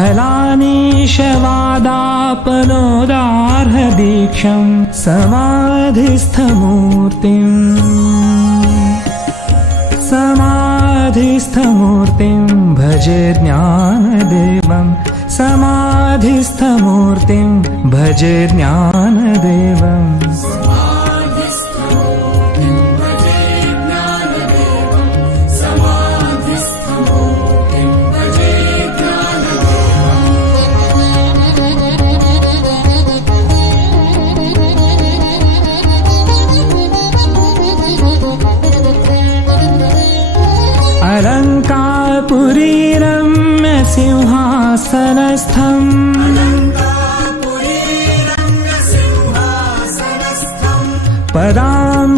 खलानीशवादापनोदार्हदीक्षम् समाधिस्थमूर्तिम्। समाधिस्थमूर्तिं भजे ज्ञानदेवम् समाधिस्थमूर्तिं भजे ज्ञानदेवम्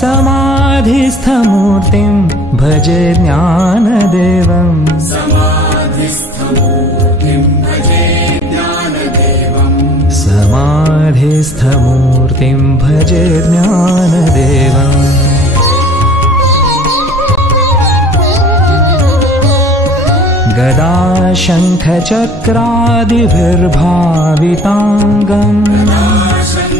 समाधिस्थमूर्तिं भजे ज्ञानदेवम् समाधिस्थमूर्तिं भजे ज्ञानदेवम् गदा शङ्खचक्रादिभिर्भाविताङ्गम्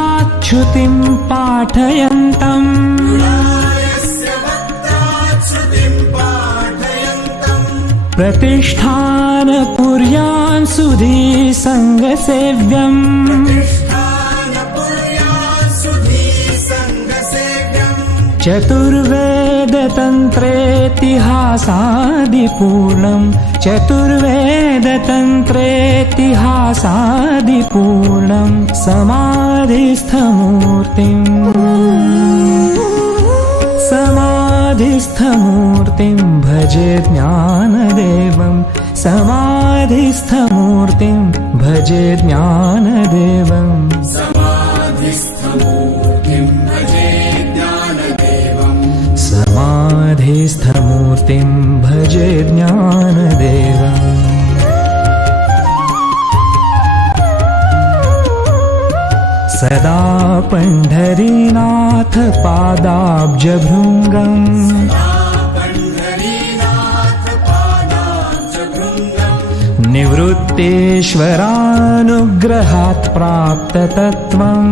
वक्त्राच्युतिं पाठयन्तम्। प्रतिष्ठानपुर्यान् सुधी सङ्गसेव्यम् चतुर्वेदतन्त्रेतिहासादिपूर्णम् चतुर्वेदतन्त्रेतिहासादिपूर्णम् समाधिस्थमूर्तिम् समाधिस्थमूर्तिं भजे ज्ञानदेवम् समाधिस्थमूर्तिं भजे ज्ञानदेवम् समाधिस्थमूर्तिं भजे ज्ञानदेवम् सदा पण्ढरीनाथ पादाब्जभृङ्गम् निवृत्तेश्वरानुग्रहात् प्राप्ततत्त्वम्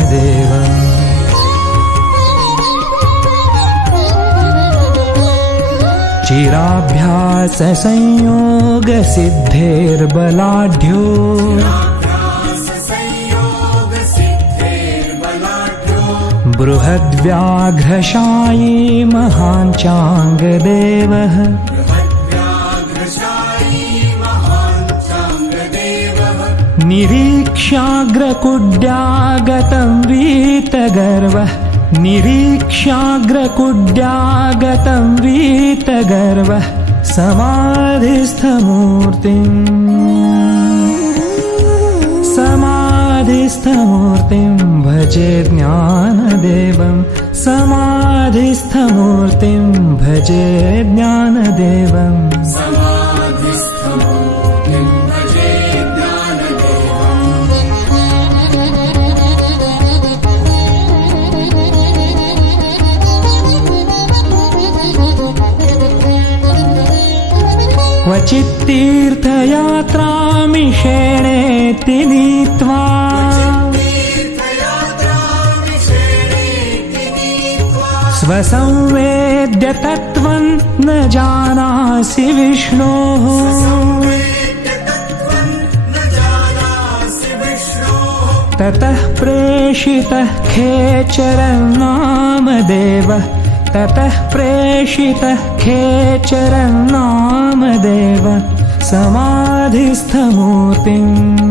चिराभ्याससंयोगसिद्धेर्बलाढ्यो बृहद्व्याघ्रशायी महान् चाङ्गदेवः। निरीक्ष्याग्रकुड्यागतं वीतगर्वः निरीक्ष्याग्रकुड्यागतं वीतगर्वः समाधिस्थमूर्तिम् समाधिस्थमूर्तिं भजे ज्ञानदेवं समाधिस्थमूर्तिं भजे ज्ञानदेवम् स्वसंवेद्य तत्त्वं न जानासि विष्णोः। ततः प्रेषितः खेचरं नामदेवः ततः प्रेषितः खेचरं नामदेव समाधिस्थमूर्तिम्